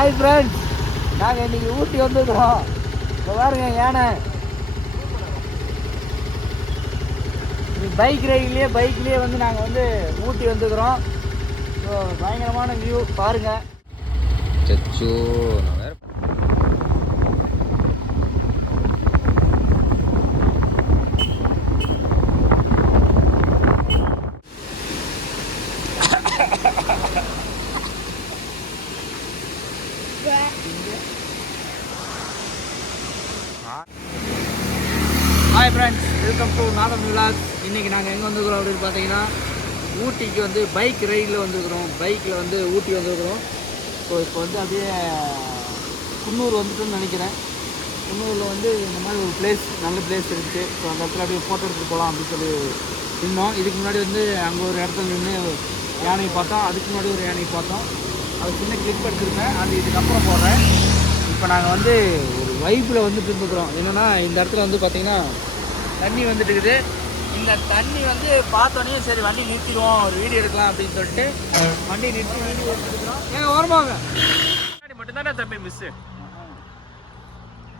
Hi friends, நாங்கள் இன்றைக்கி ஊட்டி வந்துருக்கிறோம். இப்போ பாருங்க யானை பைக்லேயே வந்து நாங்கள் வந்து ஊட்டி வந்துக்கிறோம். ஸோ பயங்கரமான வியூ பாருங்கள். சச்சோ ஹாய் ஃப்ரெண்ட்ஸ், வெல்கம் டு நாதம் விலாஸ். இன்றைக்கி நாங்கள் எங்கே வந்துருக்கிறோம் அப்படின்னு பார்த்தீங்கன்னா, ஊட்டிக்கு வந்து பைக் ரைடில் வந்துருக்குறோம். பைக்கில் வந்து ஊட்டி வந்துருக்குறோம். ஸோ இப்போ வந்து அப்படியே குன்னூர் வந்துட்டுன்னு நினைக்கிறேன். குன்னூரில் வந்து இந்த மாதிரி ஒரு பிளேஸ், நல்ல பிளேஸ் இருக்குது. ஸோ அந்த இடத்துல அப்படியே ஃபோட்டோ எடுத்துகிட்டு போகலாம் அப்படின்னு சொல்லி நின்னோம். இதுக்கு முன்னாடி வந்து அங்கே ஒரு இடத்துல நின்று யானையை பார்த்தோம். அதுக்கு முன்னாடி ஒரு யானையை பார்த்தோம். அது சின்ன கிளிப் எடுத்துருக்கேன், அது இதுக்கப்புறம் போடுறேன். இப்போ நாங்கள் வந்து ஒரு வைப்பில் வந்துட்டு இருந்துக்கிறோம். என்னென்னா இந்த இடத்துல வந்து பார்த்திங்கன்னா தண்ணி வந்துட்டு இருக்குது. இந்த தண்ணி வந்து பார்த்தோன்னே சரி வண்டி நிறுத்திடுவோம், ஒரு வீடியோ எடுக்கலாம் அப்படின்னு சொல்லிட்டு வண்டி நிறுத்தி வீடியோ எடுத்துக்கிறோம். ஏங்க வருவாங்க மட்டும்தானே தம்பி மிஸ்ஸு.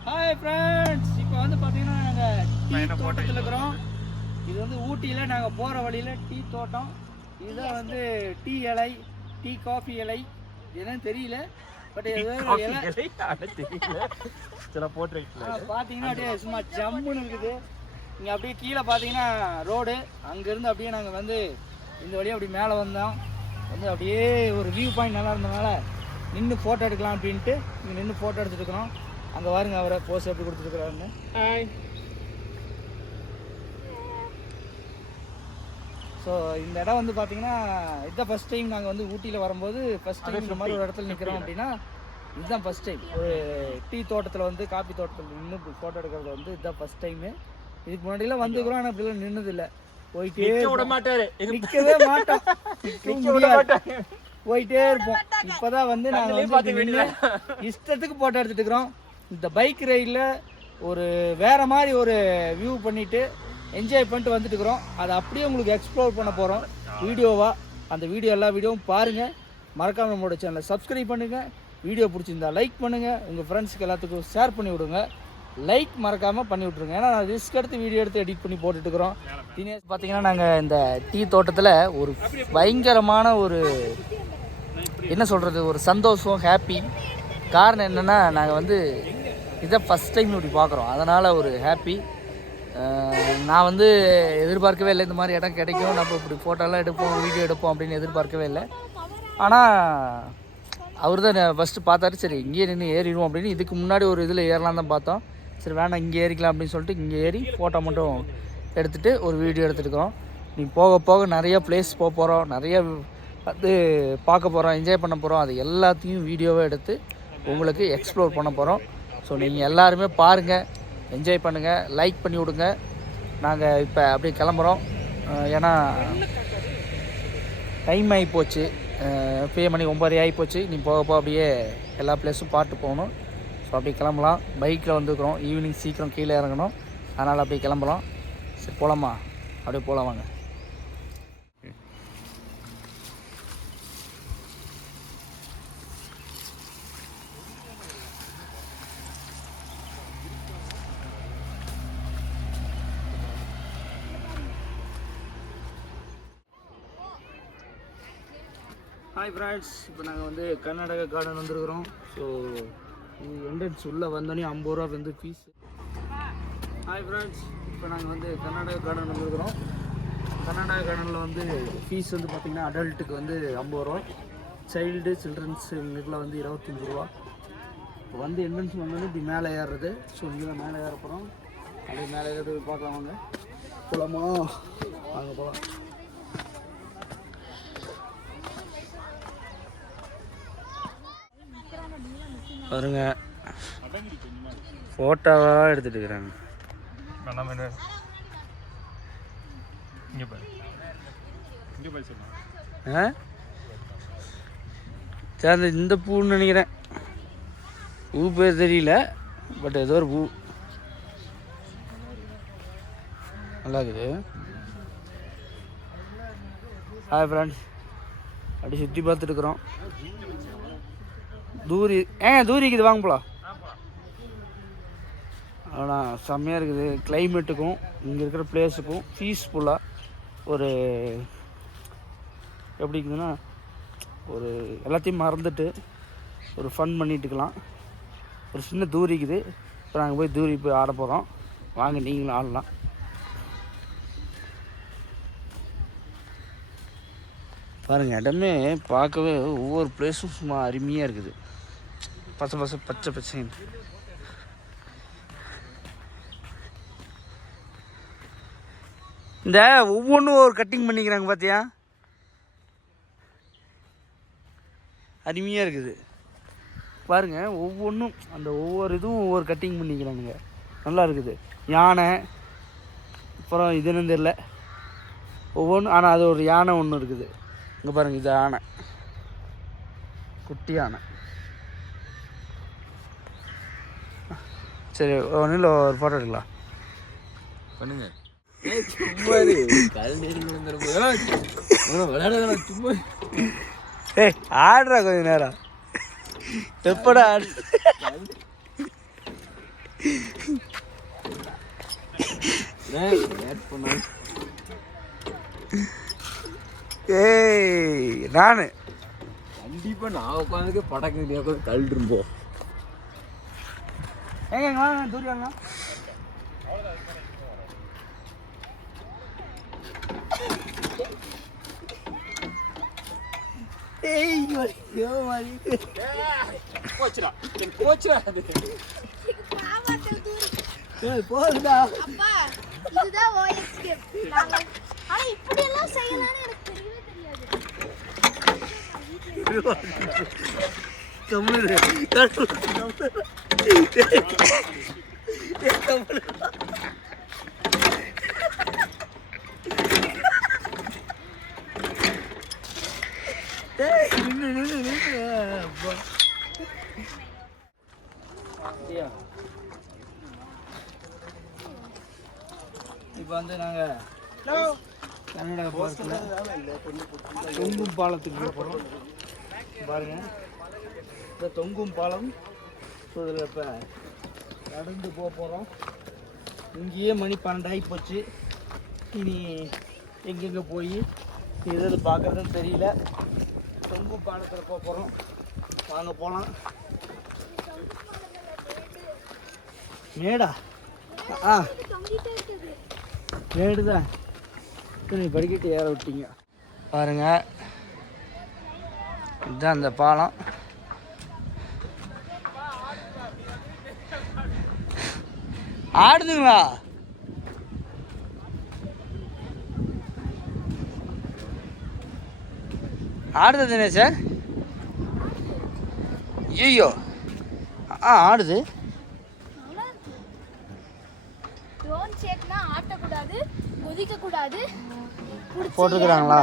ஹாய் ஃப்ரெண்ட்ஸ், இப்போ வந்து பார்த்தீங்கன்னா நாங்கள் டீ தோட்டத்தில் இருக்கிறோம். இது வந்து ஊட்டியில் நாங்கள் போகிற வழியில் டீ தோட்டம். இதுதான் வந்து டீ இலை, டீ காஃபி இலை, என்னன்னு தெரியல. பட் பார்த்தீங்கன்னா அப்படியே சும்மா ஜம்முன்னு இருக்குது. இங்கே அப்படியே கீழே பார்த்தீங்கன்னா ரோடு, அங்கேருந்து அப்படியே நாங்கள் வந்து இந்த வழியாக அப்படி மேலே வந்தோம். வந்து அப்படியே ஒரு வியூ பாயிண்ட் நல்லா இருந்தனால நின்று ஃபோட்டோ எடுக்கலாம் அப்படின்ட்டு இங்கே நின்று ஃபோட்டோ எடுத்துருக்குறோம். அங்கே பாருங்க அவரை போஸ் எப்படி கொடுத்துருக்குறாருன்னு. ஸோ இந்த இடம் வந்து பார்த்தீங்கன்னா இதுதான் ஃபஸ்ட் டைம் நாங்கள் வந்து ஊட்டியில் வரும்போது ஃபஸ்ட் டைம் இந்த மாதிரி ஒரு இடத்துல நிற்கிறோம் அப்படின்னா இதுதான் ஃபஸ்ட் டைம். ஒரு டீ தோட்டத்தில் வந்து காஃபி தோட்டத்தில் நின்று ஃபோட்டோ எடுக்கிறது வந்து இதுதான் ஃபஸ்ட் டைமு. இதுக்கு முன்னாடியெல்லாம் வந்துக்கிறோம், ஆனால் அப்படிலாம் நின்னதில்லை. போயிட்டே விட மாட்டாரு, நிற்கவே மாட்டோம், போயிட்டே இருப்போம். இப்போதான் வந்து நாங்கள் இஷ்டத்துக்கு ஃபோட்டோ எடுத்துட்டு இருக்கிறோம். இந்த பைக் ரைடில் ஒரு வேறு மாதிரி ஒரு வியூ பண்ணிவிட்டு என்ஜாய் பண்ணிட்டு வந்துட்டு இருக்கிறோம். அதை அப்படியே உங்களுக்கு எக்ஸ்ப்ளோர் பண்ண போகிறோம் வீடியோவாக. அந்த வீடியோ எல்லா வீடியோவும் பாருங்கள். மறக்காமல் நம்மளோட சேனலை சப்ஸ்கிரைப் பண்ணுங்கள். வீடியோ பிடிச்சிருந்தா லைக் பண்ணுங்கள். உங்கள் ஃப்ரெண்ட்ஸுக்கு எல்லாத்துக்கும் ஷேர் பண்ணி விடுங்க. லைக் மறக்காமல் பண்ணி விட்ருங்க. ஏன்னா நான் ரிஸ்க் எடுத்து வீடியோ எடுத்து எடிட் பண்ணி போட்டுட்டுருக்குறோம். தினேஷ் பார்த்தீங்கன்னா நாங்கள் இந்த டீ தோட்டத்தில் ஒரு பயங்கரமான ஒரு என்ன சொல்கிறது, ஒரு சந்தோஷம், ஹாப்பி. காரணம் என்னென்னா நாங்கள் வந்து இதை ஃபஸ்ட் டைம் இப்படி பார்க்குறோம், அதனால் ஒரு ஹாப்பி. நான் வந்து எதிர்பார்க்கவே இல்லை இந்த மாதிரி இடம் கிடைக்கும், நம்ம இப்படி ஃபோட்டோலாம் எடுப்போம், வீடியோ எடுப்போம் அப்படின்னு எதிர்பார்க்கவே இல்லை. ஆனால் அவர் தான் ஃபஸ்ட்டு பார்த்தாரு, சரி இங்கேயே நின்று ஏறிடுவோம் அப்படின்னு. இதுக்கு முன்னாடி ஒரு இதில் ஏறலாம் தான் பார்த்தோம். சரி வேணாம் இங்கே ஏறிக்கலாம் அப்படின்னு சொல்லிட்டு இங்கே ஏறி ஃபோட்டோ மட்டும் எடுத்துகிட்டு ஒரு வீடியோ எடுத்துருக்கோம். நீ போக போக நிறைய பிளேஸ் போக போகிறோம், நிறைய வந்து பார்க்க போகிறோம், என்ஜாய் பண்ண போகிறோம். அது எல்லாத்தையும் வீடியோவை எடுத்து உங்களுக்கு எக்ஸ்ப்ளோர் பண்ண போகிறோம். ஸோ நீங்கள் எல்லாருமே பாருங்கள், என்ஜாய் பண்ணுங்கள், லைக் பண்ணி விடுங்க. நாங்கள் இப்போ அப்படியே கிளம்புறோம். ஏன்னா டைம் ஆகி போச்சு, பே மணி 9 ஆகி போச்சு. நீ போக போக அப்படியே எல்லா பிளேஸும் பார்த்து போகணும். ஸோ அப்படியே கிளம்பலாம். பைக்கில் வந்துருக்குறோம், ஈவினிங் சீக்கிரம் கீழே இறங்கணும், அதனால் அப்படியே கிளம்பலாம். சரி போகலாமா? அப்படியே போகலாம் வாங்க. ஹாய் ஃப்ரெண்ட்ஸ், இப்போ நாங்கள் வந்து கர்நாடகா கார்டன் வந்துருக்குறோம். ஸோ என்ட்ரன்ஸ் உள்ளே வந்தோடனே 50 ரூபா வந்து ஃபீஸ். ஹாய் ஃப்ரெண்ட்ஸ், இப்போ நாங்கள் வந்து கர்நாடகா கார்டன் வந்துருக்குறோம். கர்நாடகா கார்டனில் வந்து ஃபீஸ் வந்து பார்த்திங்கன்னா அடல்ட்டுக்கு வந்து 50 ரூபா, சைல்டு சில்ட்ரன்ஸ் இதில் வந்து 25 ரூபா. இப்போ வந்து என்ட்ரன்ஸ் வந்து இப்படி மேலே ஏறுறது. ஸோ இங்கே மேலே ஏற போகிறோம். அப்படியே மேலே ஏறது பார்க்கலாம் வாங்க. போகலாமா? வாங்க போகலாம். பாருங்க ஃபோட்டோவாக எடுத்துகிட்டு இருக்கிறாங்க. சரி இந்த பூன்னு நினைக்கிறேன், பூ பேர் தெரியல, பட் ஏதோ ஒரு பூ நல்லா இருக்குது. ஹாய் ஃப்ரெண்ட்ஸ், அப்படி சுற்றி பார்த்துட்டுருக்குறோம். தூரி தூரிக்கு இது வாங்க போகலாம். ஆனால் செம்மையாக இருக்குது. கிளைமேட்டுக்கும் இங்கே இருக்கிற பிளேஸுக்கும் பீஸ்ஃபுல்லாக ஒரு எப்படி இருக்குதுன்னா ஒரு எல்லாத்தையும் மறந்துட்டு ஒரு ஃபன் பண்ணிட்டுக்கலாம். ஒரு சின்ன தூரிக்குது. இப்போ நாங்கள் போய் தூரி போய் ஆட போகிறோம். வாங்க நீங்களும் ஆடலாம். பாருங்கள், இடமே பார்க்கவே ஒவ்வொரு பிளேஸும் சும்மா அருமையாக இருக்குது. பச்சை பச்சைன்னு இந்த ஒவ்வொன்றும் ஒரு கட்டிங் பண்ணிக்கிறாங்க பார்த்தியா, அருமையாக இருக்குது. பாருங்கள், ஒவ்வொன்றும் அந்த ஒவ்வொரு இதுவும் ஒவ்வொரு கட்டிங் பண்ணிக்கிறானுங்க. நல்லா இருக்குது. யானை, அப்புறம் இதுன்னு தெரியல ஒவ்வொன்றும். ஆனால் அது ஒரு யானை ஒன்று இருக்குது. இங்கே பாருங்கள், இது யானை, குட்டி யானை. சரி, ஒன்றும் ஒரு ஃபோட்டோ எடுக்கலாம். பண்ணுங்க. ஏய் ஆடுறா கொஞ்ச நேரம். எப்படா ஆடு? ஏய் நானு கண்டிப்பா நான் உட்காந்து படக்கு உட்காந்து கழுரும்போம். ஏங்க வாங்க, தூரி வாங்க. போதுடா. இப்போ வந்து நாங்கள் கர்நாடகா போகிறதுல தொங்கும் பாலத்துக்கு போகிறோம். பாருங்கள், இந்த தொங்கும் பாலம். ஸோ இதில் இப்போ நடந்து போக போகிறோம். இங்கேயே மணி 12 ஆகி போச்சு. இனி எங்கெங்கே போய் எது பார்க்குறதுன்னு தெரியல. தொங்கும் பாலத்தில் போக போகிறோம். வாங்க போகலாம். மேடா? மேடு தான். நீ படிக்கிட்டு ஏற விட்டீங்க. பாருங்க, இதுதான் அந்த பாலம். ஆடுதுங்களா? ஆடுது தினேஷ்? ஐயோ ஆடுது. போட்டுருக்குறாங்களா?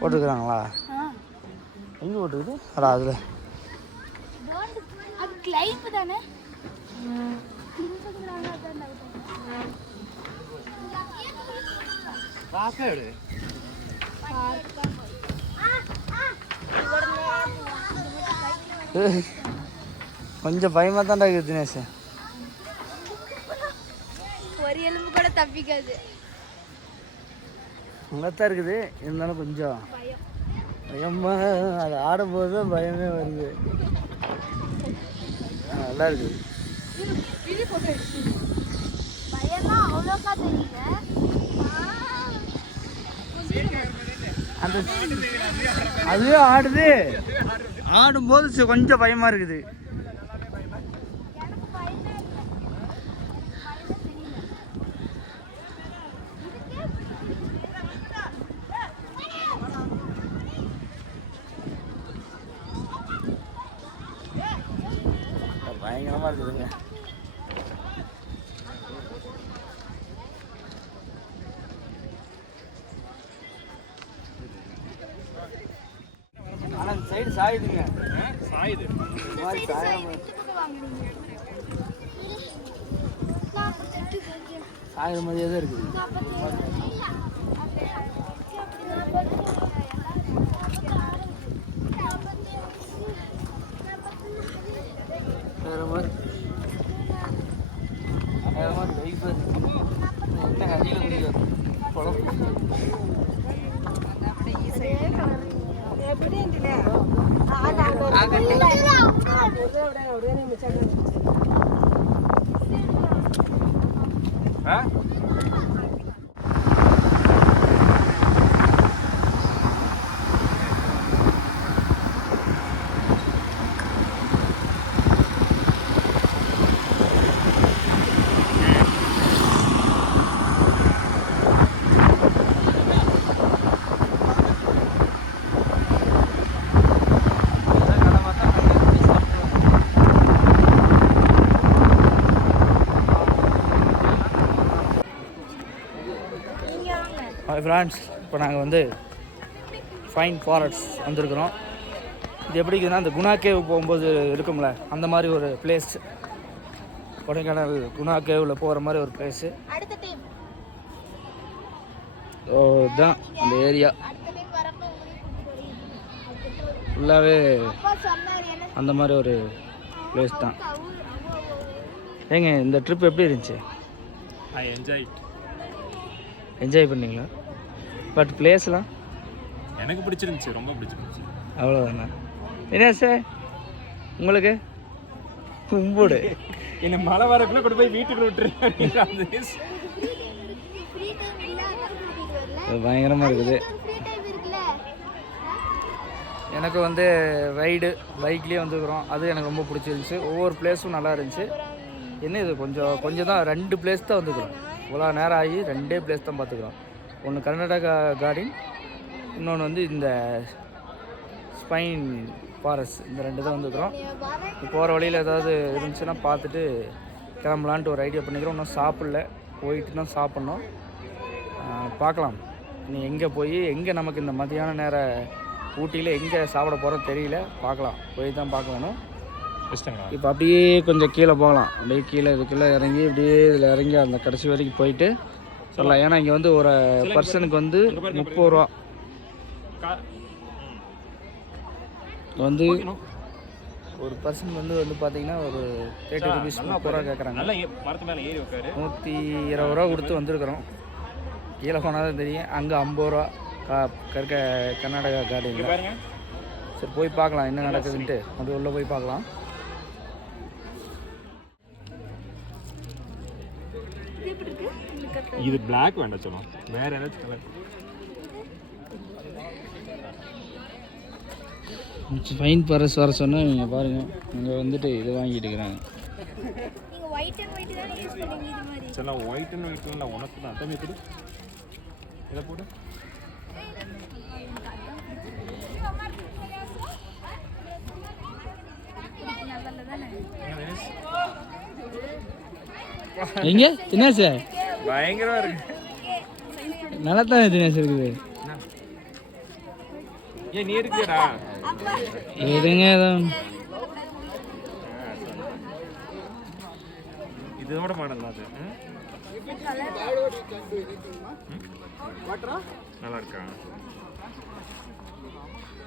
போட்டுருக்குறாங்களா? எங்கே போட்டுருக்குது? அடா அதில் கொஞ்சம் பயமாக தான்டா இருக்குது தினேஷ். ஒரு எலும்பு கூட தப்பிக்காது. நல்லாத்தான் இருக்குது. இருந்தாலும் கொஞ்சம் பயமாக, அது ஆடும்போது தான் பயமே வருது. நல்லா இருக்குது. அந்த அதுவே ஆடுது. ஆடும்போது கொஞ்சம் பயமாக இருக்குது. பயங்கரமாக இருக்குதுங்க. ஆனால் இந்த சைடு சாயுதுங்க. சாயுது. இந்த மாதிரி சாயாமல் சாயிற மாதிரியே தான் இருக்குது. குளம். ஹாய் ஃப்ரெண்ட்ஸ், இப்போ நாங்கள் வந்து ஃபைன் ஃபாரஸ்ட் வந்திருக்கிறோம். இது எப்படி இருக்குதுன்னா, இந்த குணா கேவ் போகும்போது இருக்கும்ல அந்த மாதிரி ஒரு பிளேஸ். கொடைக்கானல் குணா கேவில் போகிற மாதிரி ஒரு பிளேஸு. ஸோ இதுதான் அந்த ஏரியா. ஃபுல்லாகவே அந்த மாதிரி ஒரு பிளேஸ் தான். ஏங்க இந்த ட்ரிப் எப்படி இருந்துச்சு? என்ஜாய் பண்ணீங்களா? பட் பிளேஸ்லாம் எனக்கு பிடிச்சிருந்துச்சு, ரொம்ப பிடிச்சிருந்துச்சு. அவ்வளோதாண்ணா. என்ன சார் உங்களுக்கு கும்பிடு என்ன மழை வரக்குள்ள கொண்டு போய் வீட்டுக்கு விட்டுருக்காங்க. பயங்கரமாக இருக்குது. எனக்கு வந்து ரைடு பைக்லேயே வந்துருக்குறோம். அது எனக்கு ரொம்ப பிடிச்சிருந்துச்சு. ஒவ்வொரு பிளேஸும் நல்லா இருந்துச்சு. என்ன இது கொஞ்சம் தான் 2 பிளேஸ் தான் வந்துக்கிறோம். இவ்வளோ நேரம் ஆகி 2 பிளேஸ் தான் பார்த்துக்குறோம். ஒன்று கர்நாடகா கார்டன், இன்னொன்று வந்து இந்த ஸ்பைன் ஃபாரஸ்ட். இந்த 2 தான் வந்துக்கிறோம். போகிற வழியில் ஏதாவது இருந்துச்சுன்னா பார்த்துட்டு கிளம்பலான்ட்டு ஒரு ஐடியா பண்ணிக்கிறோம். இன்னும் சாப்பிடல, போயிட்டு தான் சாப்பிட்ணும். பார்க்கலாம் நீ எங்கே போய் எங்கே நமக்கு இந்த மதியான நேர ஊட்டியில் எங்கே சாப்பிட போகிறோம் தெரியல. பார்க்கலாம், போய் தான் பார்க்கணும். இப்போ அப்படியே கொஞ்சம் கீழே போகலாம். அப்படியே கீழே இறங்கி இப்படியே இதில் இறங்கி அந்த கடைசி வரைக்கும் போயிட்டு சொல்லலாம். ஏன்னா இங்கே வந்து ஒரு பர்சனுக்கு வந்து 30 ரூபா வந்து ஒரு பர்சன் வந்து பார்த்தீங்கன்னா ஒரு 30 ருபீஸ் 30 ரூபா கேட்குறாங்க. 120 ரூபா கொடுத்து வந்திருக்கிறோம். கீழே போனால் தான் தெரியும். அங்கே 50 ரூபா கர்நாடகா கார்டனில். சரி போய் பார்க்கலாம் என்ன நடக்குதுன்ட்டு. அப்படி உள்ளே போய் பார்க்கலாம். இது பிளாக் வேண்டாம், சொல்லுவோம் வேற ஏதாச்சும் கலர். ஃபைன் ஃபாரஸ்ட் வர சொன்னால் நீங்கள் பாருங்கள், இங்கே வந்துட்டு இது வாங்கிட்டு இருக்கிறாங்க. சில ஒயிட் அண்ட் ஒயிட் இல்லை, உனக்கு தான் தம்பி கொடு. இதை போடு. எங்க தினேஷ் பயங்கரமா இருக்கு. நல்லா தான் தினேஷ் இருக்குது. ஏன் நீ இருக்குடா? எதுங்க இதோட மாடல் தான் அது. நல்லா இருக்கா?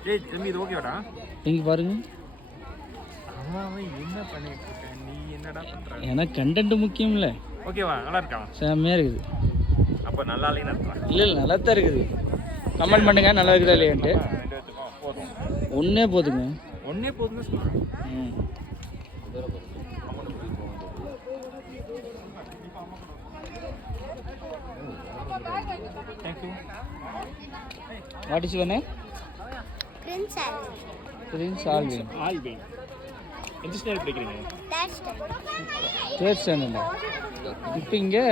ஏய் தம்பி இது ஓகேவாடா? இங்க பாருங்க. என்ன பண்ணிட்டு இருக்க நீ? என்னடா பண்ற? எனக்கு கண்டென்ட் முக்கியம் இல்லை. ஓகேவா? நல்லா இருக்கா? செம்மையா இருக்குது. அப்போ நல்லா இல்லைன்னு அர்த்தம். இல்லை நல்லா தான் இருக்குது. கமெண்ட் பண்ணுங்க நல்லா இருக்குதா இல்லையான்ட்டு. ஒன்றே போதுங்க. ஒன்றே போதுன்னு சொல்கிறேன். Thank you. What is your name? Prince Alvin. Alvin. எந்த ஸ்டாண்டர்ட் படிக்கிறீங்க? தேர்ட் ஸ்டாண்டர்டா? இப்போ இங்கே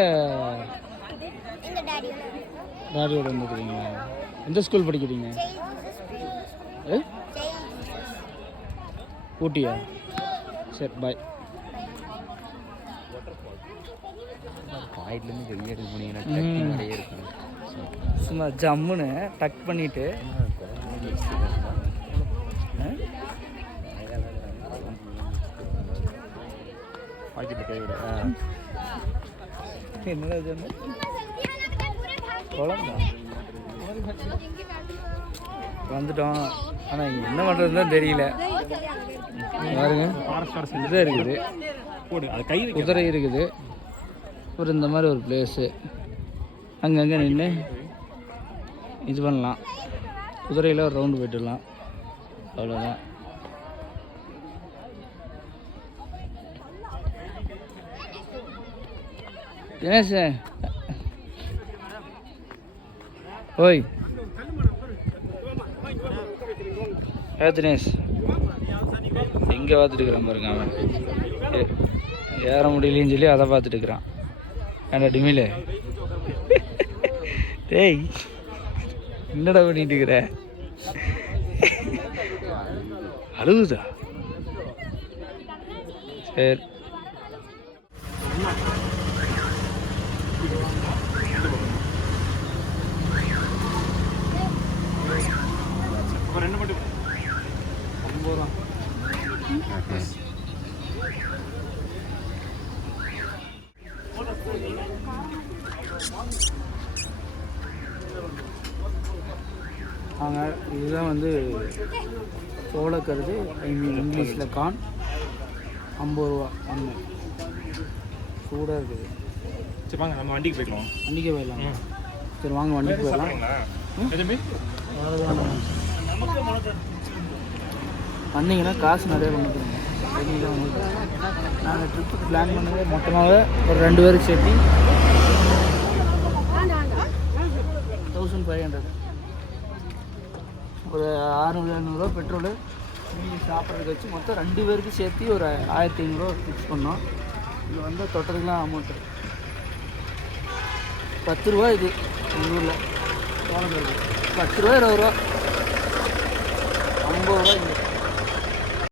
டாடியோட வந்துக்கிறீங்களா? எந்த ஸ்கூல் படிக்கிறீங்க? ஊட்டியா? சரி பாய். பாயிண்ட்லேருந்து வெளியே எடுக்க போனீங்கன்னா நிறைய இருக்கும். சும்மா ஜம்முன்னு டக் பண்ணிட்டு பாக்கெட்டில் கை விட. என்னடா சொன்ன? குழம்பா வந்துட்டோம். ஆனால் இங்கே என்ன பண்ணுறதுன்னு தான் தெரியல. பாருங்க குதிரை இருக்குது, போடு அது கை குதிரை இருக்குது. ஒரு இந்த மாதிரி ஒரு பிளேஸு. அங்கங்கே நின்று இது பண்ணலாம், குதிரையில் ஒரு ரவுண்டு போய்ட்டுடலாம், அவ்வளோதான். தினேஷ் ஓய் தினேஷ் எங்கே பார்த்துட்டு இருக்கிறான் பாருங்க அவன். ஏற முடியலன்னு சொல்லி அதை பார்த்துட்டு இருக்கிறான். ஏன்டா டிமிலே டேய் என்னடா பண்ணிட்டு இருக்கிற? அழுகுதா? சரி ரெண்டு மட்டும் 50 ரூபா. இதுதான் வந்து சோளக்கருது, இங்கிலீஷில் கான். 50 ரூபா ஒன்று. சூடாக இருக்குது. சரி வாங்க நம்ம வண்டிக்கு போய்க்கலாம். வண்டிக்கு போயிடலாம். சரி வாங்க வண்டிக்கு போயிடலாம். வந்தீங்கன்னா காசு நிறைய பண்ணிக்கிறோம். நாங்கள் ட்ரிப்புக்கு பிளான் பண்ணவே மொத்தமாகவே ஒரு 2 பேருக்கு சேர்த்து 1500. ஒரு 600-700 பெட்ரோலு மீதி சாப்பிட்றதுக்கு வச்சு மொத்தம் 2 பேருக்கு சேர்த்து ஒரு 1500 ஃபிக்ஸ் பண்ணோம். இது வந்து தொட்டதுக்கெலாம் அமௌண்ட்டு 10 ரூபா. இது எங்கள் ஊரில் 10 ரூபா 20 ரூபா 50 ரூபா.